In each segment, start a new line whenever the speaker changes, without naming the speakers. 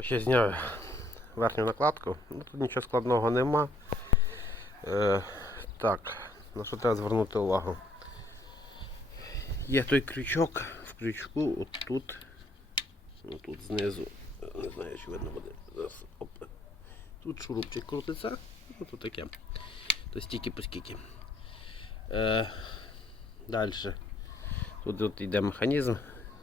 Ще зняв верхню накладку. Ну, тут нічого складного нема. Е, так, на що треба звернути увагу? Є той крючок, в крючку отут, отут знизу, не знаю, чи видно буде. Оп. Тут шурупчик крутиться, ну тут таке. То стільки по скільки. Е, Далі. Тут от йде механізм,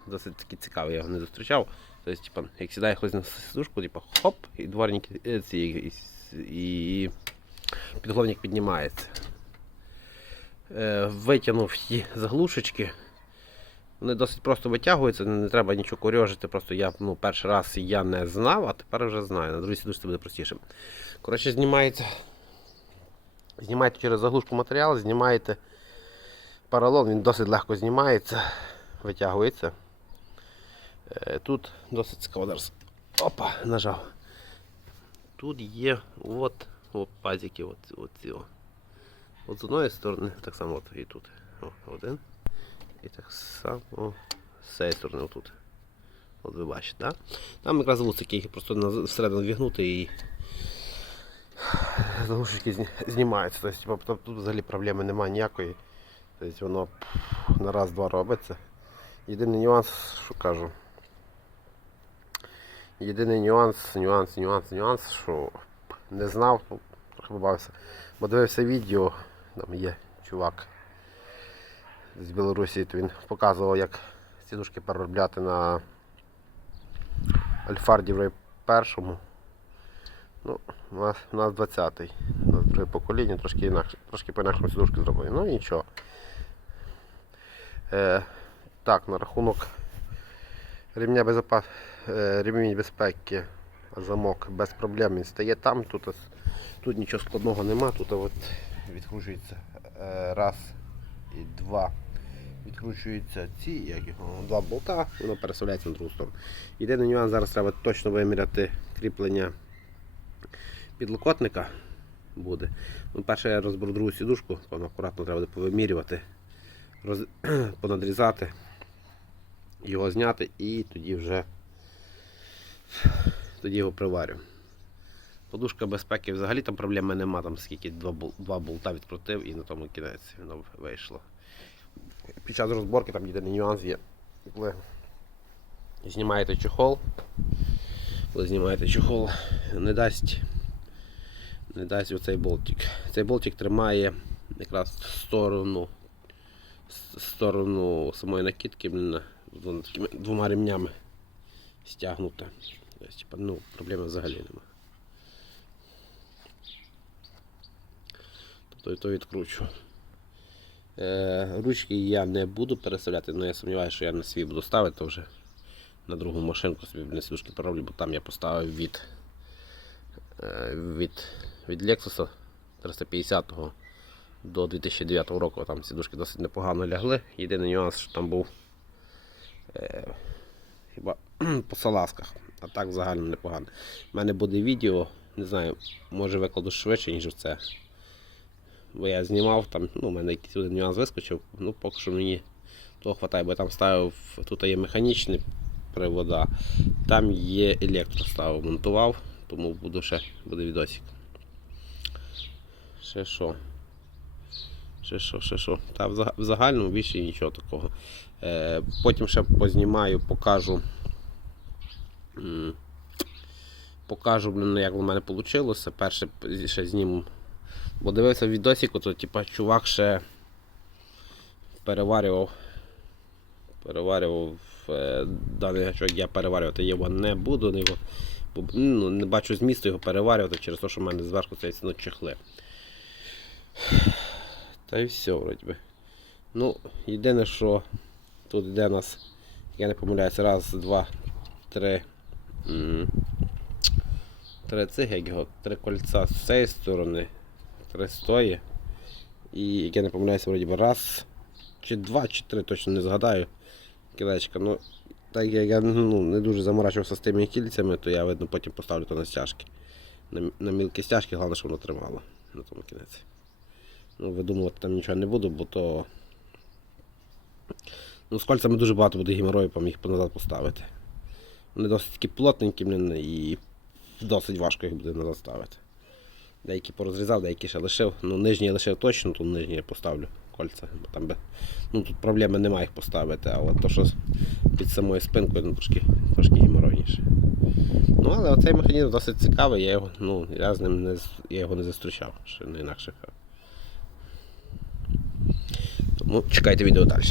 досить таки цікавий, я його не зустрічав. Тобто, типа, як сідає хтось на сидушку, типа хоп, і дворник ці, і, і підголовник піднімається. Е, витягнув ті заглушечки. Вони досить просто витягуються, не, треба нічого корьожити. Просто я ну, перший раз я не знав, а тепер вже знаю. На другій сидушці буде простіше. Коротше, знімається. Знімаєте через заглушку матеріал, знімаєте поролон, він досить легко знімається, витягується. Е, Тут досить цікаво. Опа, нажав. Тут є от, от пазики, от, от ці. о. От з одної сторони, так само от і тут. О, один. І так само з цієї сторони отут. От ви бачите, да? Там якраз вусики, їх просто всередину вігнути і заглушечки знімаються. Тобто, типу, тут- тут взагалі проблеми немає ніякої. Тобто воно на раз-два робиться. Єдиний нюанс, що кажу. Єдиний нюанс, нюанс, нюанс, нюанс, що не знав, ну, трохи. Бо дивився відео, там є чувак з Білорусі, то він показував, як сідушки переробляти на Альфарді в першому. Ну, у нас, у нас 20-й. У нас друге покоління, трошки інакше, трошки по-інакшому сідушки зробили. Ну нічого. Е, так, на рахунок ремня безопас... е, ремінь безпеки, замок без проблем він стає там. Тут, тут нічого складного нема. Тут от відкручується е, раз і два. Відкручуються ці, як його, два болта, воно переставляється на другу сторону. Єдиний нюанс, зараз треба точно виміряти кріплення підлокотника буде. Ну, перше я розберу другу сідушку, воно акуратно треба буде повимірювати, роз... понадрізати, його зняти і тоді вже тоді його приварю. Подушка безпеки взагалі там проблеми нема, там скільки два, два болта відкрутив і на тому кінець воно вийшло. Під час розборки там єдиний нюанс є. Коли знімаєте чохол, коли знімаєте чохол, не дасть не дасть оцей болтик. Цей болтик тримає якраз сторону сторону самої накидки двома ремнями стягнута. Ну, проблеми взагалі нема. Тобто то відкручу. Е, ручки я не буду переставляти, але я сумніваюся, що я на свій буду ставити, вже на другу машинку собі на сідушки пороблю, бо там я поставив від е, від, від Lexus 350-го до 2009 року. Там сідушки досить непогано лягли. Єдиний нюанс, що там був е, хіба по салазках, а так взагалі непогано. У мене буде відео, не знаю, може викладу швидше, ніж це. Бо я знімав там, ну, у мене якийсь один нюанс вискочив, ну поки що мені того хватає, бо я там ставив, тут є механічні привода, там є електро ставив, монтував, тому буду ще буде відосик. Ще що? Ще що, ще що. Та в загальному більше нічого такого. Е, потім ще познімаю, покажу. Покажу, блін, як у мене вийшло. Перше ще зніму. Бо дивився відосик, то типа чувак ще переварював. Переварював е, даний гачок, я переварювати його не буду, не, ну, не бачу змісту його переварювати через те, що в мене зверху цей ну, чехли. Та й все, вроді би. Ну, єдине, що тут йде у нас, я не помиляюся, раз, два, три. Три цих, як його, три кольця з цієї сторони, три стої. І як я не помиляюся, вроді би раз, чи два, чи три, точно не згадаю. Кілечка. Ну, так як я ну, не дуже заморачувався з тими кільцями, то я видно потім поставлю то на стяжки. На, на мілкі стяжки, головне, щоб воно тримало на тому кінець. Ну, видумувати там нічого не буду, бо то. Ну, з кольцями дуже багато буде геморою, їх назад поставити. Вони досить такі плотненькі і досить важко їх буде назад ставити. Деякі порозрізав, деякі ще лишив. Ну, нижні лишив точно, тут нижні я поставлю кольця. Бо там би, ну, тут проблеми немає їх поставити, а то, що під самою спинкою, ну, трошки, трошки геморойніше. Ну, але оцей механізм досить цікавий, я його, ну, я з ним не, я його не зустрічав, ще не інакше. Тому чекайте відео далі.